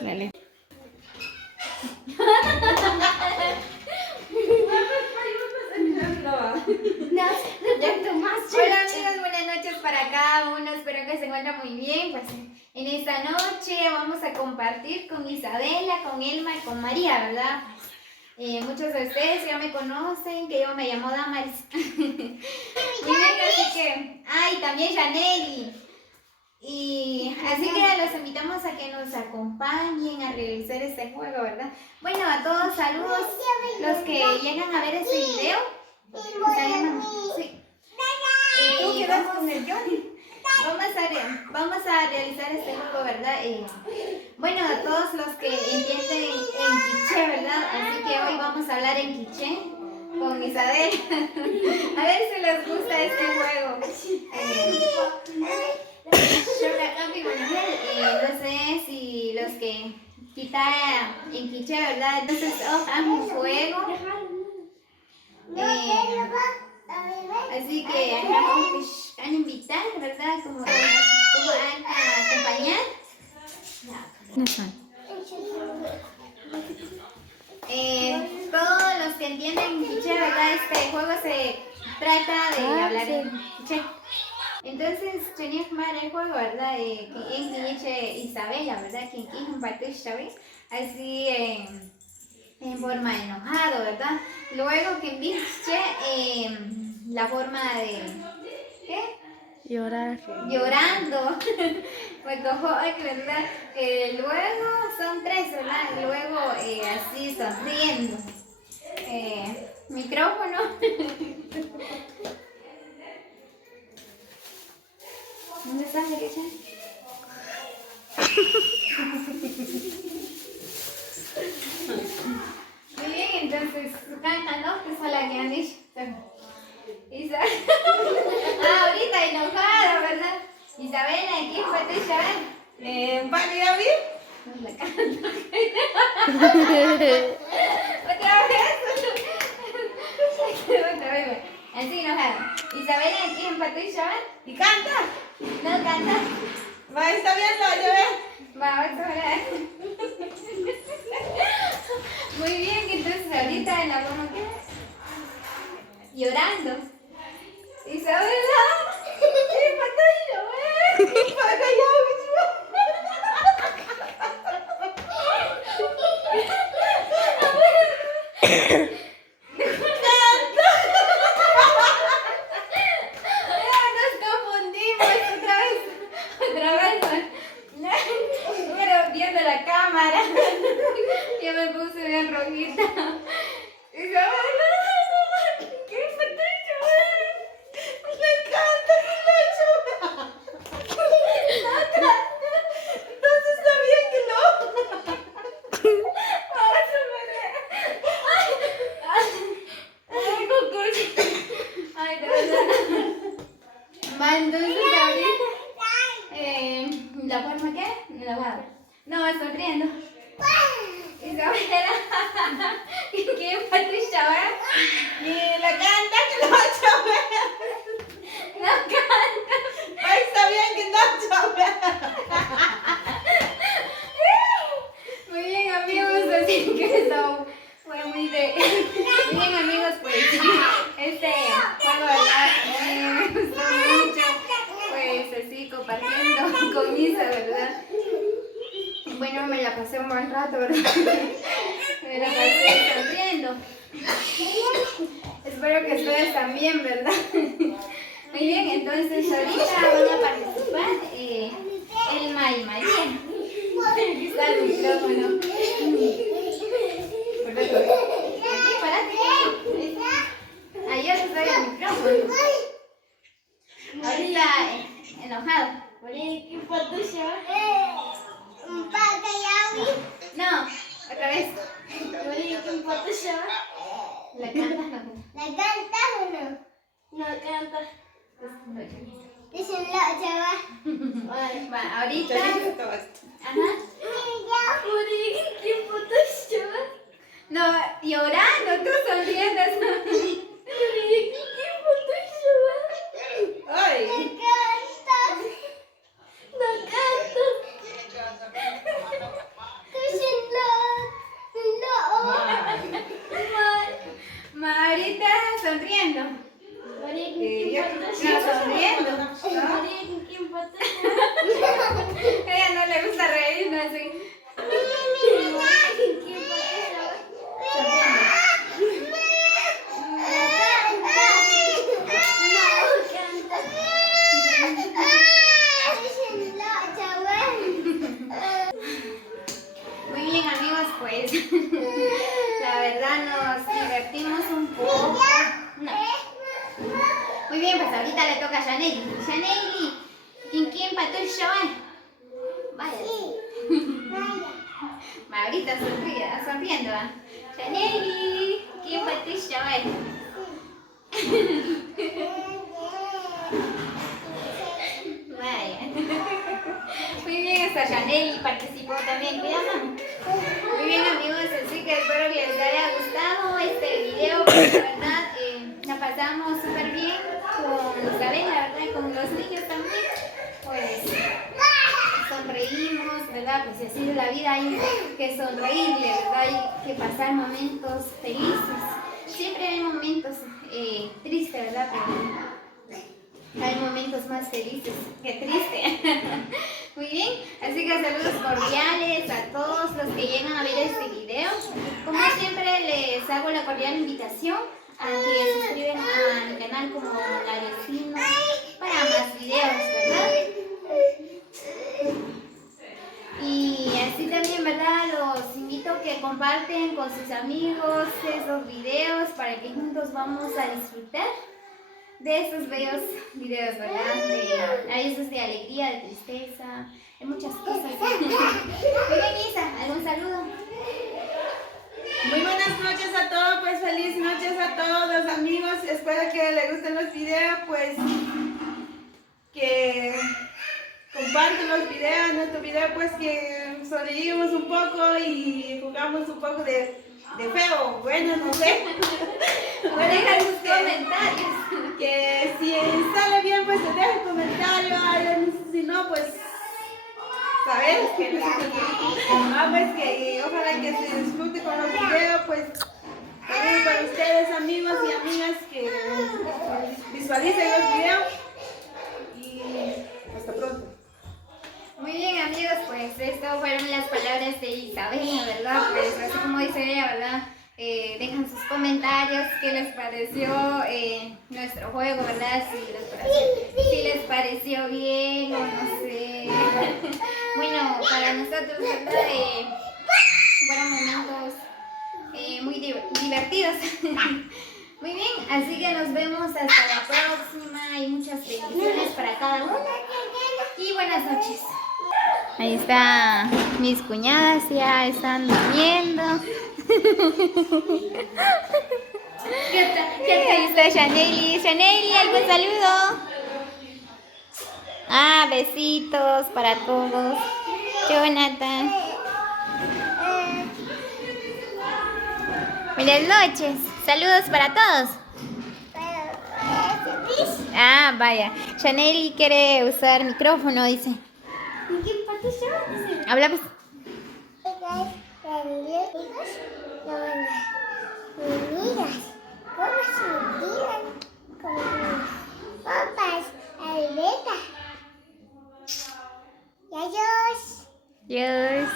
Dale. Hola amigos, buenas noches para cada uno, espero que se encuentren muy bien. Pues en esta noche vamos a compartir con Isabela, con Elma y con María, ¿verdad? Muchos de ustedes ya me conocen, que yo me llamo Damaris. Muy bien, así que... y también Janely. Y así que los invitamos a que nos acompañen a realizar este juego, ¿verdad? Bueno, a todos saludos, los que llegan a ver este video. Sí. ¿Tú quedas con el Johnny? Vamos a realizar este juego, ¿verdad? Bueno, a todos los que entienden en quiché, ¿verdad? Así que hoy vamos a hablar en quiché con Isabel. A ver si les gusta este juego. No sé si los que quita en quiché, ¿verdad? Entonces, un juego. Así que vamos a invitar, ¿verdad? Como a acompañar. No sé. Todos los que entienden quiché, ¿verdad? Este juego se trata de hablar en quiché. Entonces, tenía que jugar el juego, ¿verdad? Que es Isabela, ¿verdad? Que es un partido Isabel. Así en forma de enojado, ¿verdad? Luego que viste la forma de... ¿Qué? Llorar. Llorando. Pues cojo, ¿verdad? Luego son tres, ¿verdad? Luego así sonriendo. Micrófono. ¿Dónde estás, derecha? Muy bien, entonces canta, ¿no? Que es la que han dicho. Ahorita enojada, ¿verdad? Isabela, ¿quién fue tu Isabel? ¿Vale, David? No la canto. Otra vez. Así enojada. Isabela, ¿quién fue tu Isabel? ¿Y canta? No canta. Va, está bien, no, yo veo. Va, otra vez. Muy bien, entonces ahorita en la broma, ¿qué? Llorando. Isabela, ¿qué pasó, Isabel? Para allá, Nos confundimos otra vez, pero viendo la cámara, yo me puse bien rojita. Isabela, ¿qué pasó, Isabel? me encanta que lo hecho. Entonces está bien que lo... Ay, de verdad. Va, entonces ahorita, ¿la forma qué? La va. No, va sonriendo. Isabela, ¿qué Patricia va? Y la canta que lo hecho. No canta. Ay, está bien que lo hecho. Muy bien, amigos, así que eso fue muy de... Muy bien, amigos, pues este juego, ¿verdad? Me gustó mucho, pues así compartiendo con Isa, ¿verdad? Bueno, me la pasé un buen rato, ¿verdad? Me la pasé sonriendo. Espero que ustedes también, ¿verdad? Muy bien, entonces ahorita van a participar Elma y María. Aquí está el micrófono. Perfecto. Aquí, parate. Ahí ya está el micrófono. Ahorita enojado. No, otra vez. ¿La cantas? ¿La canta o no? No canta. Es un locho, va. Va, ahorita. Ajá. ¿Qué foto lleva? No, llorando, tú sonriendo. ¿Qué foto lleva? Ay. No canta. No canta. Ahorita sonriendo. María, ¿con Y yo quién No, patas? sonriendo. María, ¿con quién patas? A ella no le gusta reír, no así. ¿Con quién patas? Muy bien, amigos, pues la verdad nos divertimos un poco. No. Muy bien, pues ahorita le toca a Janely. Janely, ¿quién pató el chaval? Vaya. Va, ahorita sonriendo, ¿ah? Janely, ¿quién pató el chaval? Vaya. Muy bien, hasta Janely participó también. Cuidado, mami. Muy bien, amigos, así que espero que les haya gustado este video. Pues, la verdad, la pasamos súper bien con Isabel, la verdad, con los niños también. Pues sonreímos, ¿verdad? Pues así de la vida hay que sonreírle, ¿verdad? Hay que pasar momentos felices. Siempre hay momentos tristes, ¿verdad? Pero hay momentos más felices que tristes. Muy bien, así que saludos cordiales a todos los que llegan a ver este video. Como siempre les hago la cordial invitación a que se suscriban a mi canal como La Vecino para más videos, ¿verdad? Y así también, ¿verdad? Los invito a que comparten con sus amigos esos videos para que juntos vamos a disfrutar de estos bellos videos, ¿verdad? A veces de alegría, de tristeza, de muchas cosas. Muy bien, Isa, ¿algún saludo? Muy buenas noches a todos, pues feliz noches a todos los amigos. Espero que les gusten los videos, pues que compartan los videos, nuestro video, pues que sonreímos un poco y jugamos un poco de feo, bueno, no sé. Dejan sus comentarios. Que si sale bien, pues que dejen comentario, si no, pues sabemos que no pues que ojalá que se disfrute con los videos, pues también para ustedes, amigos y amigas, que visualicen los videos y hasta pronto. Muy bien, amigos, pues esto fueron las palabras de Isabel, ¿verdad? Pues así como dice ella, ¿verdad? Dejan sus comentarios, qué les pareció nuestro juego, ¿verdad? Si les pareció bien o no sé. Bueno, para nosotros, ¿verdad? Fueron momentos muy divertidos. Muy bien, así que nos vemos hasta la próxima y muchas bendiciones para cada uno. Y buenas noches. Ahí está, mis cuñadas ya están durmiendo. Ahí está Janely. Janely, ¿algún saludo? Ah, besitos para todos. Jonathan. Buenas noches. Saludos para todos. Ah, vaya. Janely quiere usar micrófono, dice. ¿Con quién patas llevas? Habla pues. Adiós. Adiós.